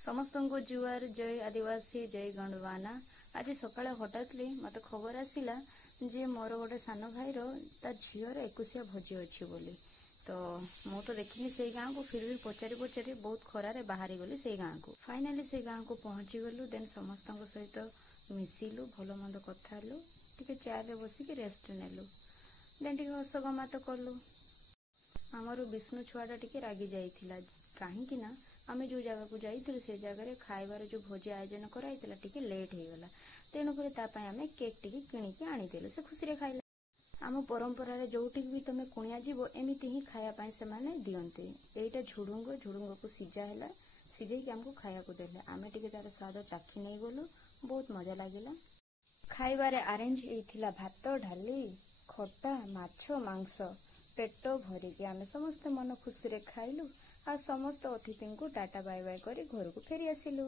समस्त को जुआर जय आदिवासी जय गंडवाना। आज सकाଳେ हठात्ली मत खबर आसिला जे मोर गोटे सान भाईर ता झीर 21 भोजी अच्छी बोली। तो मु तो देखनी से गाँव को, फिर भी पचारि पचारि बहुत खरारे बाहरी गली से गाँव को। फाइनाली से गाँव को पहुँची गलु। देन समस्त सहित मिसिलु, भल मंद कथा हेलु, टिके चेयर रे बसिक रेस्ट नेलु। देन टिके हस गमात कलु। आमर विष्णु छुआटा टिके रागी जाइथिला, काहींकि ना आमे जो जगह को जाइथिलु से जगह रे खाइबार जो भोजी आयोजन कराइथिला टिके लेट हे गला। तेणु करे ता पय आमे केक टिके किनिके आनिदेलु। से खुशी रे खाइला। आम परंपरा रे जोटिक भी तमे कुणिया जीवो एमिति ही खाया पाई से माने दियंते। एटा झुडुंग को सिजा हैला, सिजेई के हमको खाया को देले। आमे टिके तार स्वाद चाखी नै गलु। बहुत मजा लागिला। खाइबारे अरेंज हेइथिला भात, ढाली, खट्टा, माछ, मांस। पेट भरिकी आमे समस्त मन खुशी रे खाइलु। आ समस्त अतिथि को टाटा बाय बाय करी घर को फेरी आसिलु।